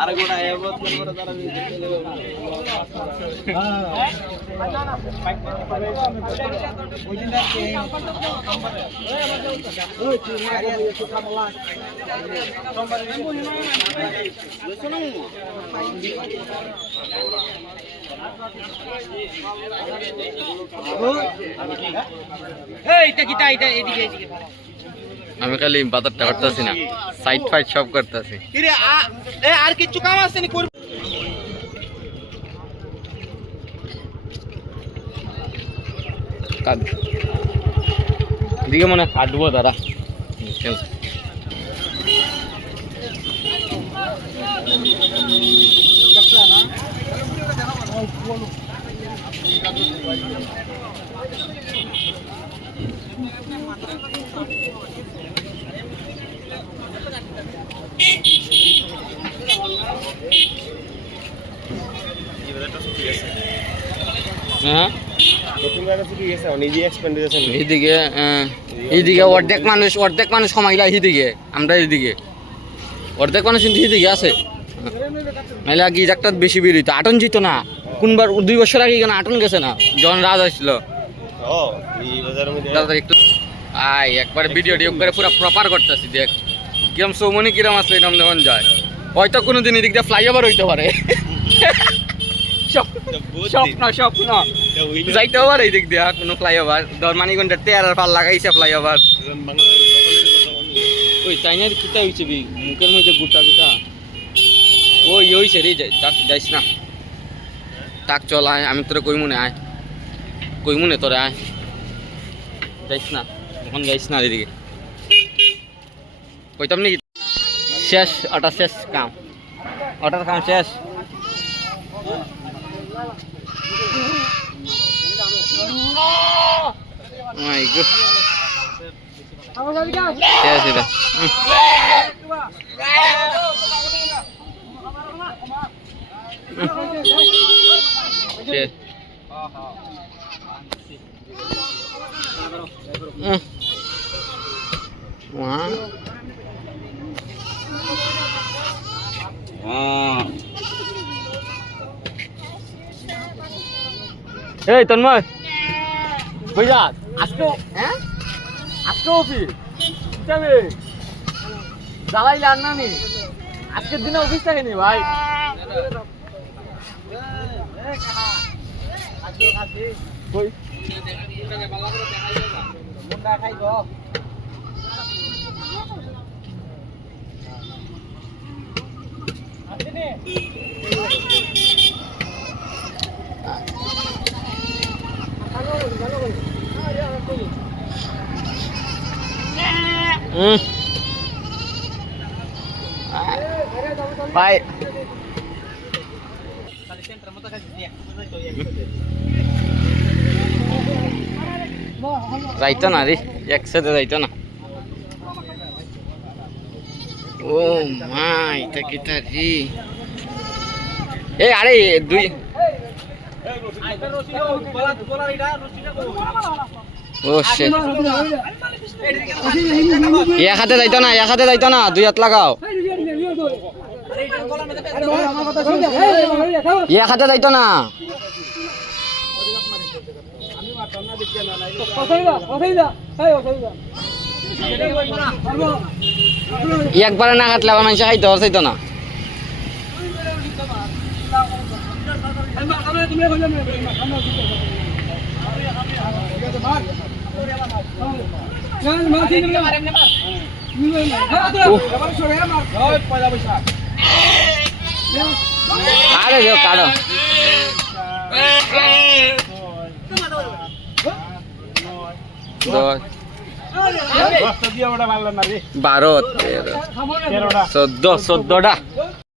আর গোটা এবত করে তারা ওই দিন আমি খালি বাজারটা করতেছি না, সাইড ফাইট সব করতেছি। আর কিছু কাম আছে নি করব দিকে মনে কাটবো দাদা। হ্যাঁ এইদিকে অর্ধেক মানুষ কমাইলা, এইদিকে আমরা এইদিকে অর্ধেক মানুষ কিন্তু এইদিকে আছে। নাহলে আগে একটা বেশি বের হইতো, আটন যেত না। কোনবার 2 বছর আগে কেন আটন গেছে না, যখন রাজ আসছিল। একটু আয় একবারে ভিডিও টিউব করে পুরো প্রপার করতেছি। দেখ কিরম সৌমনি কিরম আসলে এরকম যখন যায়, হয়তো কোনোদিন এদিক দিয়ে ফ্লাইওভার হইতে পারে। স্বপ্ন যাইতে পারে এই দিক দিয়া কোনো ফ্লাইওভার। মানিকগঞ্জের তেয়ার পাল লাগাইছে ফ্লাইওভার। ওই চাইনার কিতা হয়েছে মুখের মধ্যে গুটা গুটা ওই হয়েছে রে। যাইস না, তাক চল আয়, আমি তোরে কই মনে আয়, কই মনে তোরে আয়, যাইস না এখন, যাইস না এদিকে। কইতাম নাকি শেষ, ওটা শেষ কাম, ওটার কাম শেষ। My God. Yes, it is. Yes. Hey, Tanmay. भैया আজকে হ্যাঁ আজকে অফিস যাবে জ্বালাই লান না নি, আজকের দিনে অফিস থাকে নি ভাই। কই মুন্ডা খাইব আসেনি ভাই যাইতো না রে, একসাথে যাইতো না। ও মাই তা কিতা রে, এই আরে দুই ও শিট, এক হাতে যাইতো না, এক হাতে যাইতো না, 2 হাত লাগাও। এক হাতে যাইতো না, একবারে না কাটলে আবার মানুষ খাইতে চাইতো না। আরে যাও কাটো, 12 13 14 14টা।